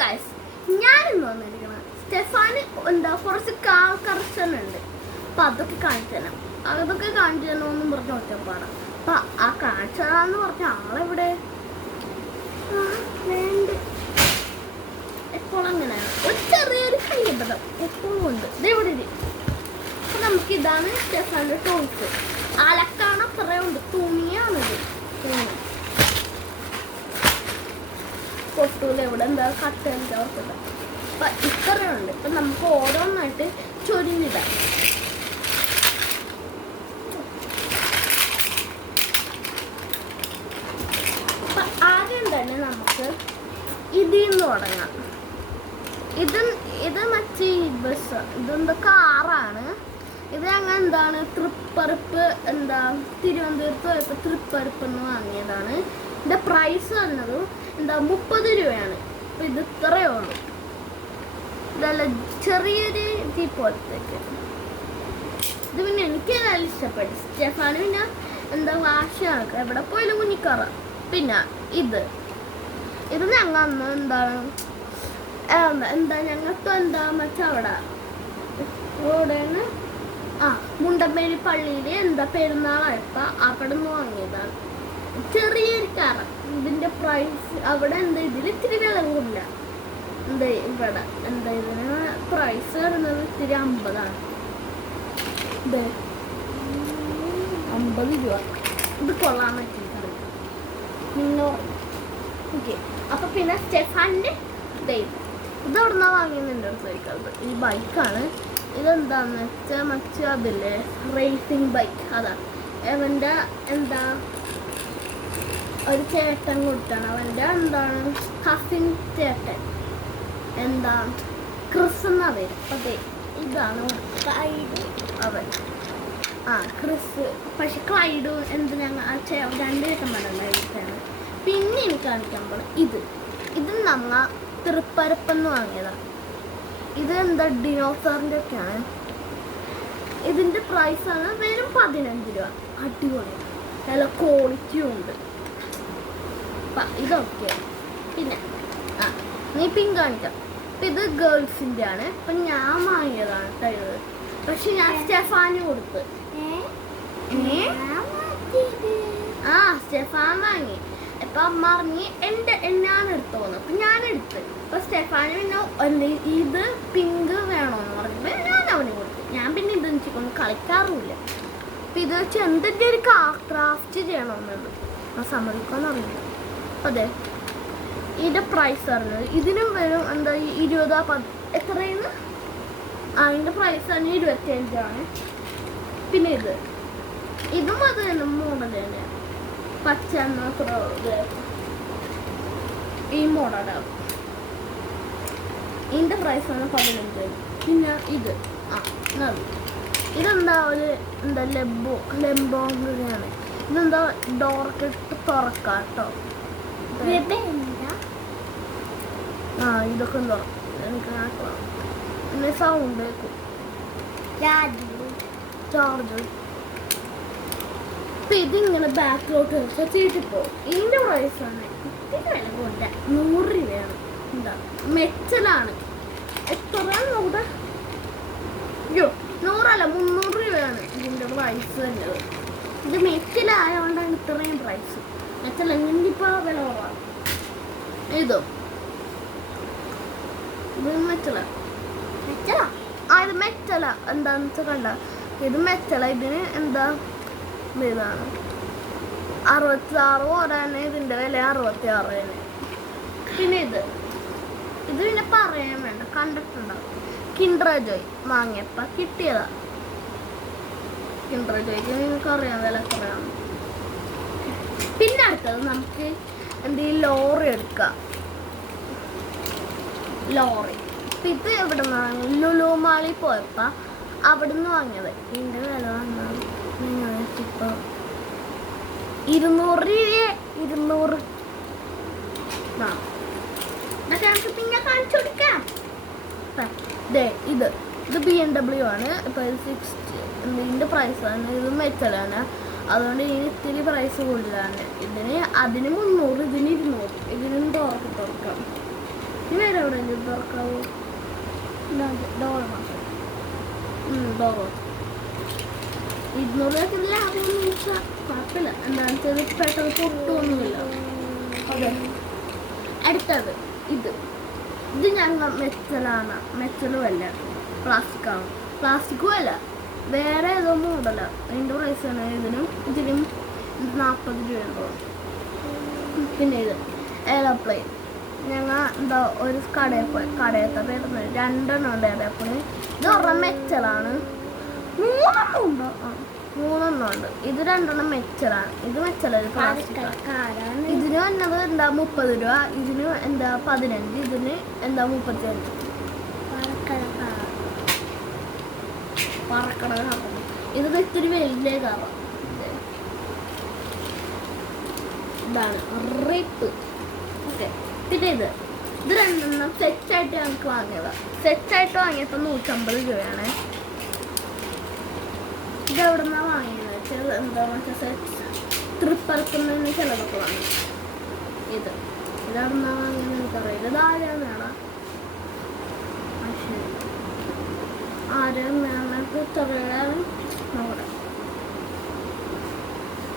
Guys, ഞാനിന്ന് വന്നിരിക്കണം Stefan കുറച്ച് കാൽ കർശനുണ്ട്. അപ്പം അതൊക്കെ കാണിച്ചു തരാം. അതൊക്കെ കാണിച്ചു തരണമെന്നും പറഞ്ഞ ഒറ്റപ്പാടാണ്. അപ്പം ആ കാണിച്ചു തരാന്ന് പറഞ്ഞ ആളെവിടെ? എപ്പോഴും അങ്ങനെയാണ്, ഒരു ചെറിയൊരു കയ്യബദ്ധം എപ്പോഴും ഉണ്ട്. ഇതെവിടെ അപ്പം നമുക്ക് ഇതാണ് സ്റ്റെഫാൻ്റെ ടോയ്സ്. അലക്കാണ് അത്രയുണ്ട്, തുണിയാണിത്. പൊട്ടൂല, ഇവിടെ എന്താ കട്ടേൻ്റെ അവസ്ഥ. അപ്പം ഇത്രയുണ്ട്. ഇപ്പം നമുക്ക് ഓരോന്നായിട്ട് ചൊരിഞ്ഞിടാം. അപ്പം ആദ്യം തന്നെ നമുക്ക് ഇതിൽ നിന്ന് തുടങ്ങാം. ഇത് മറ്റേ ബസ്, ഇതെന്താ കാറാണ്. ഇത് ഞങ്ങൾ എന്താണ് തൃപ്പറപ്പ് തിരുവനന്തപുരത്ത് പോയപ്പോൾ തൃപ്പറപ്പ് എന്ന് വാങ്ങിയതാണ്. ഇതിൻ്റെ പ്രൈസ് വന്നത് 30 രൂപയാണ്. അപ്പം ഇത് ഇത്രയേ ഉള്ളൂ. ഇതല്ല ചെറിയൊരു ജീപ്പ് പോലത്തേക്ക്. ഇത് പിന്നെ എനിക്ക് നല്ല ഇഷ്ടപ്പെട്ടു. സ്റ്റെഫാന് പിന്നെ വാശിയാണ്, എവിടെ പോയാലും കുഞ്ഞിക്കറ. പിന്നെ ഇത് ഞങ്ങൾ അന്ന് ഞങ്ങൾക്ക് മറ്റേ അവിടെയാണ് മുണ്ടമ്പേരി പള്ളിയിൽ പെരുന്നാളായപ്പോൾ അവിടെ നിന്ന് വാങ്ങിയതാണ്. ചെറിയൊരു കാറ. ഇതിൻ്റെ പ്രൈസ് അവിടെ ഇതിൽ ഇത്തിരി വില കൂടില്ല. ഇവിടെ ഇതിന് പ്രൈസ് വരുന്നത് ഇത്തിരി 50ആണ്. 50 രൂപ. ഇത് കൊള്ളാൻ പറ്റിയിട്ടുണ്ട്. ഓക്കെ. അപ്പം പിന്നെ സ്റ്റെഫാൻ്റെ ഇതെവിടുന്നാ വാങ്ങിയെന്നുണ്ട് ചോദിക്കുന്നത്. ഈ ബൈക്കാണ്. ഇതെന്താന്ന് വെച്ചാൽ മറ്റേ അതില്ലേ റേസിംഗ് ബൈക്ക്, അതാണ്. അവൻ്റെ ഒരു ചേട്ടൻ കൊടുത്താണ്. അവൻ്റെ കസിൻ ചേട്ടൻ ക്രിസ് എന്നാ പേര്. അതെ, ഇതാണ് ക്ലൈഡ്. അവൻ ക്രിസ്. പക്ഷെ ക്ലൈഡ് ഞങ്ങൾ രണ്ട് ചേട്ടന്മാരുണ്ടായിട്ടാണ്. പിന്നെ എനിക്ക് കാണിക്കാൻ പോകുന്നത് ഇത് നമ്മ തൃപ്പരപ്പെന്ന് വാങ്ങിയതാണ്. ഇത് ഡിനോസറിൻ്റെ ഒക്കെയാണ്. ഇതിൻ്റെ പ്രൈസാണ് വെറും 15 രൂപ. അടിപൊളി, നല്ല ക്വാളിറ്റിയും ഉണ്ട്. ഇതൊക്കെ പിന്നെ നീ പിങ്ക് കാണിക്കാം. അപ്പം ഇത് ഗേൾസിൻ്റെ ആണ്. അപ്പം ഞാൻ വാങ്ങിയതാണ് കഴിവ്. പക്ഷെ ഞാൻ സ്റ്റെഫാന് കൊടുത്ത്. സ്റ്റെഫാൻ വാങ്ങി. അപ്പം അമ്മ പറഞ്ഞ് എന്നാണ് എടുത്തോന്ന്. അപ്പം ഞാനെടുത്ത്. അപ്പം സ്റ്റെഫാന് പിന്നെ ഇത് പിങ്ക് വേണമെന്ന് പറഞ്ഞപ്പോൾ ഞാൻ അവന് കൊടുത്തു. ഞാൻ പിന്നെ ഇത് വെച്ചിക്കൊണ്ട് കളിക്കാറുമില്ല. അപ്പം ഇത് വെച്ച് എന്തെങ്കിലും ഒരു ക്രാഫ്റ്റ് ചെയ്യണമെന്നുണ്ട്. ആ സമ്മതിക്കാന്ന് അറിയില്ല. അതെ, ഇതിൻ്റെ പ്രൈസ് പറഞ്ഞത് ഇതിനും വരും 20 എത്രയെന്ന്. ഇതിൻ്റെ പ്രൈസാണ് 25ആണ്. പിന്നെ ഇതും അത് തന്നെ മോഡൽ തന്നെയാണ്. പച്ച ഈ മോഡലാണ്. ഇതിൻ്റെ പ്രൈസാണ് 15. പിന്നെ ഇതെന്താ ഒരു ലെംബോയാണ്. ഇതെന്താ ഡോറൊക്കെ ഇട്ട് തുറക്കാം കേട്ടോ. ഇതൊക്കെ ഉണ്ടോ എനിക്ക് ആക്കണം. പിന്നെ സൗണ്ട് കേൾക്കും, ചാർജർ. അപ്പം ഇതിങ്ങനെ ബാക്കിലോട്ട് ചീട്ടിപ്പോ. ഇതിൻ്റെ പ്രൈസാണ് ഇത്തിരി വില കൊണ്ട് 100 രൂപയാണ്. മെറ്റലാണ്. എത്ര നോക്കട്ടെ. 100 അല്ല 300 രൂപയാണ് ഇതിൻ്റെ പ്രൈസ് വരുന്നത്. ഇത് മെറ്റലായതുകൊണ്ടാണ് ഇത്രയും പ്രൈസ്. മെറ്റലെങ്കിൽ ഇപ്പോൾ വില കുറവാണ്. ഇത് മെറ്റല. ഇത് മെറ്റല. എന്താന്ന് വെച്ചാൽ കണ്ട, ഇത് മെറ്റല. ഇതിന് ഇതാണ് 66 പോരാണ്. ഇതിൻ്റെ വില 66 തന്നെ. പിന്നെ ഇത് പിന്നെ പറയാൻ വേണ്ട, കണ്ടിട്ടുണ്ടാവും. കിൻഡർ ജോയ് വാങ്ങിയപ്പോൾ കിട്ടിയതാ. കിൻഡർ ജോയ്ക്ക് നിങ്ങൾക്ക് അറിയാം വില കുറയാം. പിന്നെ അടുത്തത് നമുക്ക് ലോറി എടുക്കാം. ലോറി ഇത് എവിടെ നിന്നാണ്? ലുലു മാളിൽ പോയപ്പോൾ അവിടെ നിന്ന് വാങ്ങിയത്. ഇതിൻ്റെ വില വന്നാൽ ഇപ്പോൾ 200 രൂപ. ഇതൊക്കെ നമുക്ക് പിന്നെ കാണിച്ചു കൊടുക്കാം. ഇത് BMW ആണ്. ഇപ്പോൾ 60 ഇതിൻ്റെ പ്രൈസാണ്. ഇത് മെറ്റലാണ്. അതുകൊണ്ട് ഇതിന് ഇത്തിരി പ്രൈസ് കൂടുതലാണ്. അതിന് 300, ഇതിന് 200. ഇതിനും തുറക്കാം. വേറെ എവിടെയെങ്കിലും തുറക്കാവോ? ഡോർ മാത്രം. ഡോർ 200 രൂപയ്ക്ക് ലാഭമൊന്നും വെച്ചാൽ കുഴപ്പമില്ല. എന്താണെന്ന് വെച്ചാൽ പെട്ടെന്ന് പൊട്ടൊന്നുമില്ല. അതെ. അടുത്തത് ഇത് ഞങ്ങൾ മെറ്റലും അല്ല, പ്ലാസ്റ്റിക്കാണ്. പ്ലാസ്റ്റിക്കും അല്ല, വേറെ ഏതോ മോഡല. അതിൻ്റെ പ്രൈസാണ് ഇതിനും 40 രൂപയുണ്ടോ. പിന്നെ ഇത് എയർപ്ലെയിൻ. ഞങ്ങൾ എന്താ ഒരു കടയത്തെ പേരുന്നത് 2 ഉണ്ട് എയർപ്ലെയിൻ. ഇത് ഒരെണ്ണം മെറ്റലാണ്. 3 ഉണ്ടോ? 3 ഉണ്ട്. ഇത് 2 മെറ്റലാണ്. ഇത് മെറ്റലൊരു പ്ലാസ്റ്റിക്കാണ്. ഇതിന് വന്നത് എന്താ 30 രൂപ, ഇതിന് എന്താ 15, ഇതിന് എന്താ 35. പറക്കണ കാറാണ്. ഇത് ഇത്തിരി വലിയ കാറാണ്. ഇതാണ് റിപ്പ്. ഓക്കെ. പിന്നെ ഇത് 2 സെറ്റായിട്ട് ഞങ്ങൾക്ക് വാങ്ങിയതാണ്. സെറ്റായിട്ട് വാങ്ങിയപ്പോൾ 150 രൂപയാണ്. ഇത് എവിടെ നിന്നാണ് വാങ്ങിയത് വെച്ചാൽ എന്താണെന്ന് വെച്ചാൽ തൃപ്പറക്കുന്നതിന് ചിലതൊക്കെ വാങ്ങി. ഇതെവിടെ നിന്നാണ് വാങ്ങിയെന്ന് എനിക്കറിയില്ല. ഇത് ആരാന്നാണ് നോക്കട്ടെ.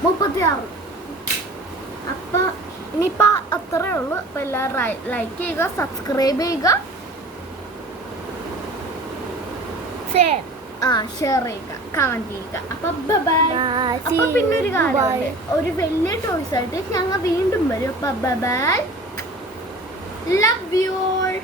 36. അപ്പം ഇനിയിപ്പോൾ അത്രയേ ഉള്ളൂ. അപ്പം എല്ലാവരും ലൈക്ക് ചെയ്യുക, സബ്സ്ക്രൈബ് ചെയ്യുക, ഷെയർ ചെയ്യുക, കമൻറ്റ് ചെയ്യുക. അപ്പം ബൈ. അപ്പം പിന്നെ ഒരു കാര്യം, ഒരു വലിയ ടോയ്സ് ആയിട്ട് ഞങ്ങൾ വീണ്ടും വരും. അപ്പം ബൈ. Love you all.